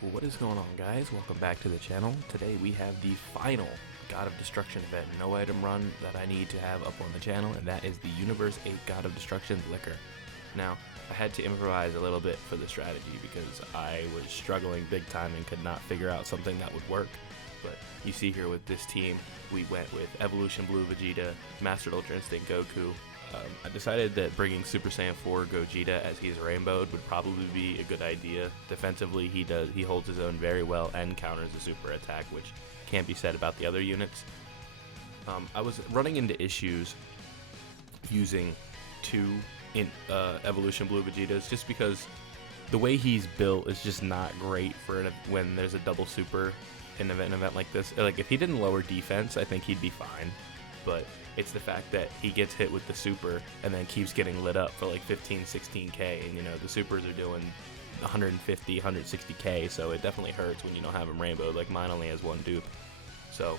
What is going on, guys? Welcome back to the channel. Today we have the final God of Destruction event no item run that I need to have up on the channel, and that is the Universe 8 God of Destruction Liquiir. Now, I had to improvise a little bit for the strategy because I was struggling big time and could not figure out something that would work. But you see here with this team, we went with Evolution Blue Vegeta, Mastered Ultra Instinct Goku. I decided that bringing Super Saiyan 4 Gogeta as he's rainbowed would probably be a good idea. Defensively, he holds his own very well and counters the super attack, which can't be said about the other units. I was running into issues using two Evolution Blue Vegetas just because the way he's built is just not great for when there's a double super in an event like this. Like, if he didn't lower defense, I think he'd be fine, but it's the fact that he gets hit with the super and then keeps getting lit up for like 15, 16k, and the supers are doing 150, 160k, so it definitely hurts when you don't have him rainbowed. Like, mine only has one dupe, so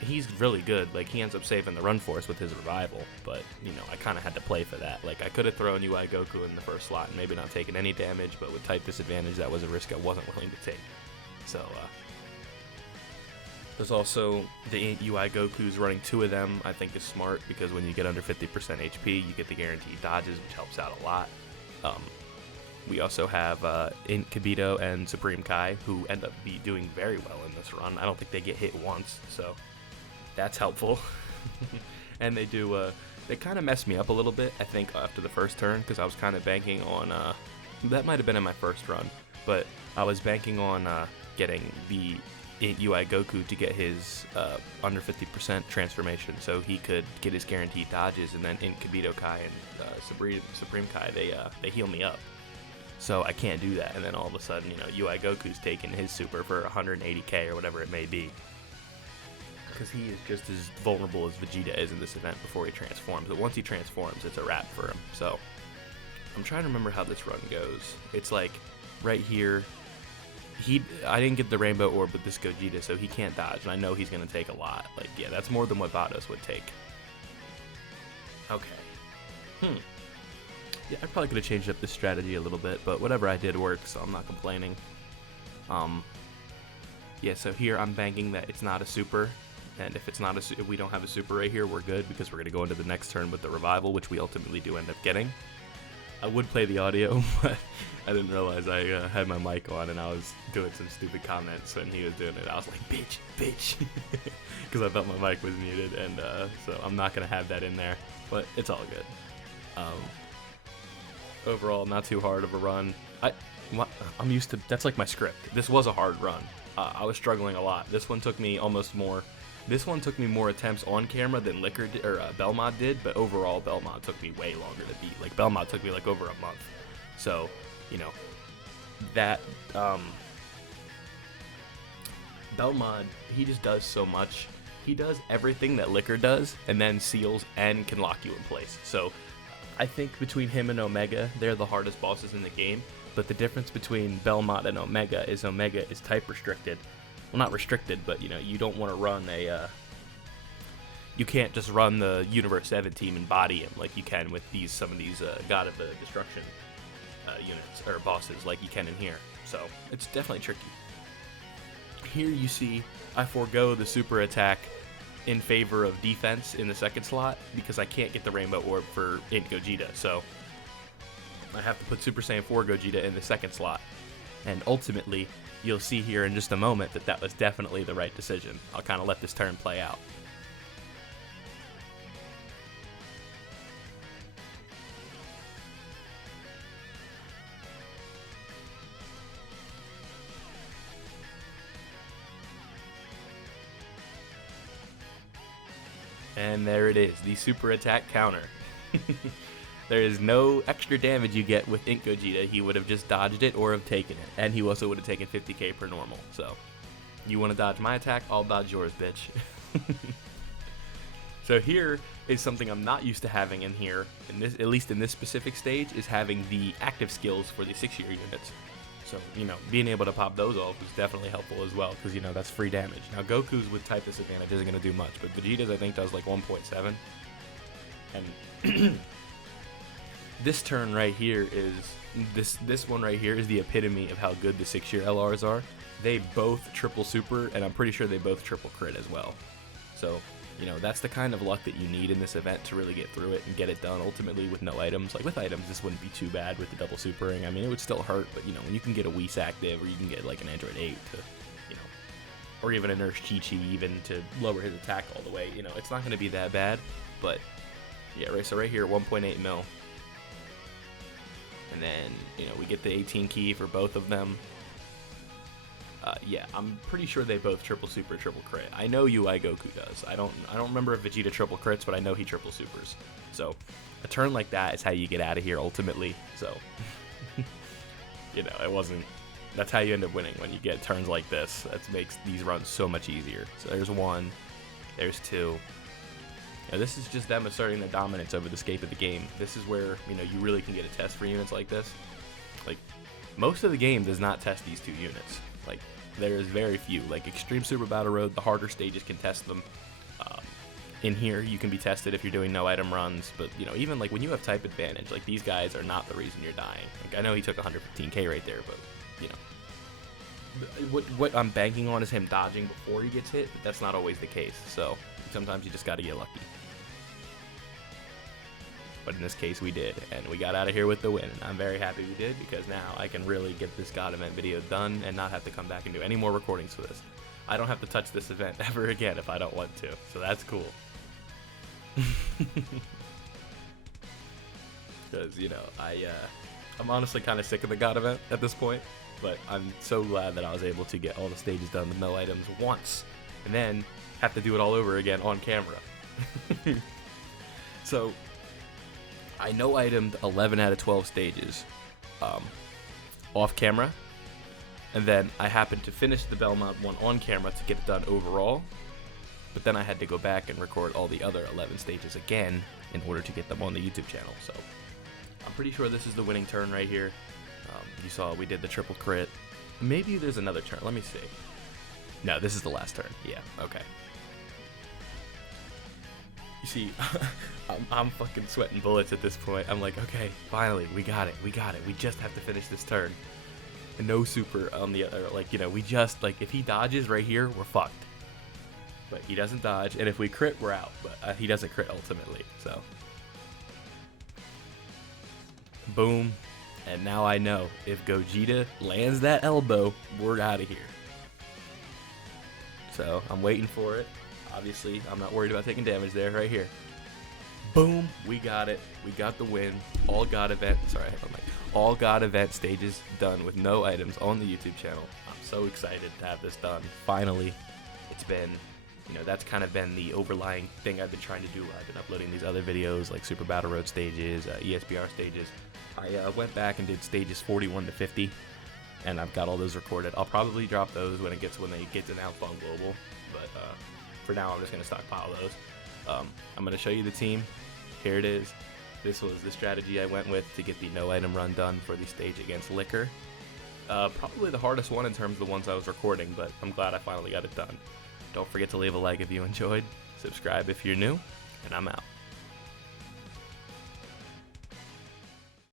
he's really good. Like, he ends up saving the run force with his revival, but I kind of had to play for that. Like, I could have thrown UI Goku in the first slot and maybe not taken any damage, but with type disadvantage, that was a risk I wasn't willing to take. So there's also the UI Gokus. Running two of them I think is smart, because when you get under 50% HP, you get the guaranteed dodges, which helps out a lot. We also have Kibito and Supreme Kai, who end up doing very well in this run. I don't think they get hit once, so that's helpful. And they do, they kind of messed me up a little bit, I think, after the first turn, because I was kind of banking on, that might have been in my first run, but I was banking on getting the UI Goku to get his under 50% transformation, so he could get his guaranteed dodges, and then in Kibito Kai and Supreme Kai, they heal me up. So I can't do that, and then all of a sudden, UI Goku's taking his super for 180k or whatever it may be, because he is just as vulnerable as Vegeta is in this event before he transforms. But once he transforms, it's a wrap for him. So I'm trying to remember how this run goes. It's like right here. I didn't get the rainbow orb with this Gogeta, so he can't dodge, and I know he's going to take a lot. Like, yeah, that's more than what Vados would take. Okay. Yeah, I probably could have changed up this strategy a little bit, but whatever I did worked, so I'm not complaining. Yeah, so here I'm banking that it's not a super, and if if we don't have a super right here, we're good, because we're going to go into the next turn with the revival, which we ultimately do end up getting. I would play the audio, but I didn't realize I had my mic on, and I was doing some stupid comments when he was doing it. I was like, bitch, bitch, because I thought my mic was muted, and so I'm not going to have that in there, but it's all good. Overall, not too hard of a run. I'm used to, that's like my script. This was a hard run. I was struggling a lot. This one took me more attempts on camera than Liquiir or Belmod did, but overall Belmod took me way longer to beat. Like, Belmod took me like over a month. So, that Belmod, he just does so much. He does everything that Liquiir does, and then seals and can lock you in place. So I think between him and Omega, they're the hardest bosses in the game. But the difference between Belmod and Omega is type restricted. Well, not restricted, but you don't want to run you can't just run the Universe 7 team and body him like you can with some of these God of the Destruction units or bosses, like you can in here. So it's definitely tricky. Here you see I forego the super attack in favor of defense in the second slot because I can't get the rainbow orb for Int Gogeta, so I have to put Super Saiyan 4 Gogeta in the second slot. And ultimately, you'll see here in just a moment that was definitely the right decision. I'll kind of let this turn play out. And there it is, the super attack counter. There is no extra damage you get with Int Gogeta. He would have just dodged it or have taken it. And he also would have taken 50k per normal. So, you want to dodge my attack? I'll dodge yours, bitch. So here is something I'm not used to having in here, at least in this specific stage, is having the active skills for the 6-year units. So, being able to pop those off is definitely helpful as well, because, that's free damage. Now, Goku's with type disadvantage isn't going to do much, but Vegeta's, I think, does like 1.7. And this turn right here is, this one right here is the epitome of how good the 6-year LRs are. They both triple super, and I'm pretty sure they both triple crit as well. So, you know, that's the kind of luck that you need in this event to really get through it and get it done ultimately with no items. Like with items, this wouldn't be too bad with the double supering. I mean, it would still hurt, but you know, when you can get a Whis active, or you can get like an Android 8 to, you know, or even a Nurse Chi-Chi even to lower his attack all the way, you know, it's not going to be that bad. But yeah, right. So right here, 1.8 mil. And then, you know, we get the 18 key for both of them. Yeah, I'm pretty sure they both triple super, triple crit. I know UI Goku does. I don't remember if Vegeta triple crits, but I know he triple supers. So a turn like that is how you get out of here ultimately. So you know, it wasn't. That's how you end up winning when you get turns like this. That makes these runs so much easier. So there's one, there's two. Now this is just them asserting their dominance over the scape of the game. This is where, you know, you really can get a test for units like this. Like, most of the game does not test these two units. Like, there's very few. Like Extreme Super Battle Road, the harder stages can test them. In here, you can be tested if you're doing no item runs, but you know, even like when you have type advantage, like these guys are not the reason you're dying. Like I know he took 115k right there, but you know, what I'm banking on is him dodging before he gets hit, but that's not always the case. So sometimes you just got to get lucky. But in this case, we did, and we got out of here with the win. And I'm very happy we did, because now I can really get this God event video done and not have to come back and do any more recordings for this. I don't have to touch this event ever again if I don't want to, so that's cool. Because, you know, I'm honestly kind of sick of the God event at this point, but I'm so glad that I was able to get all the stages done with no items once, and then have to do it all over again on camera. So, I no itemed 11 out of 12 stages off camera, and then I happened to finish the Belmont one on camera to get it done overall, but then I had to go back and record all the other 11 stages again in order to get them on the YouTube channel. So I'm pretty sure this is the winning turn right here. You saw we did the triple crit. Maybe there's another turn. Let me see. No, this is the last turn. Yeah, okay. You see, I'm fucking sweating bullets at this point. I'm like, okay, finally, we got it. We got it. We just have to finish this turn. And no super on the other, like, you know, we just, like, if he dodges right here, we're fucked. But he doesn't dodge, and if we crit, we're out. But he doesn't crit ultimately, so. Boom. And now I know, if Gogeta lands that elbow, we're out of here. So, I'm waiting for it. Obviously, I'm not worried about taking damage there, right here. Boom, we got it. We got the win. All God event, sorry, I have my mic. All God event stages done with no items on the YouTube channel. I'm so excited to have this done. Finally, it's been, you know, that's kind of been the overlying thing I've been trying to do. I've been uploading these other videos like Super Battle Road stages, ESBR stages. I went back and did stages 41 to 50, and I've got all those recorded. I'll probably drop those when they get announced on Global, but for now I'm just going to stockpile those. I'm going to show you the team. Here it is. This was the strategy I went with to get the no item run done for the stage against Liquiir. Probably the hardest one in terms of the ones I was recording, but I'm glad I finally got it done. Don't forget to leave a like if you enjoyed, subscribe if you're new, and I'm out.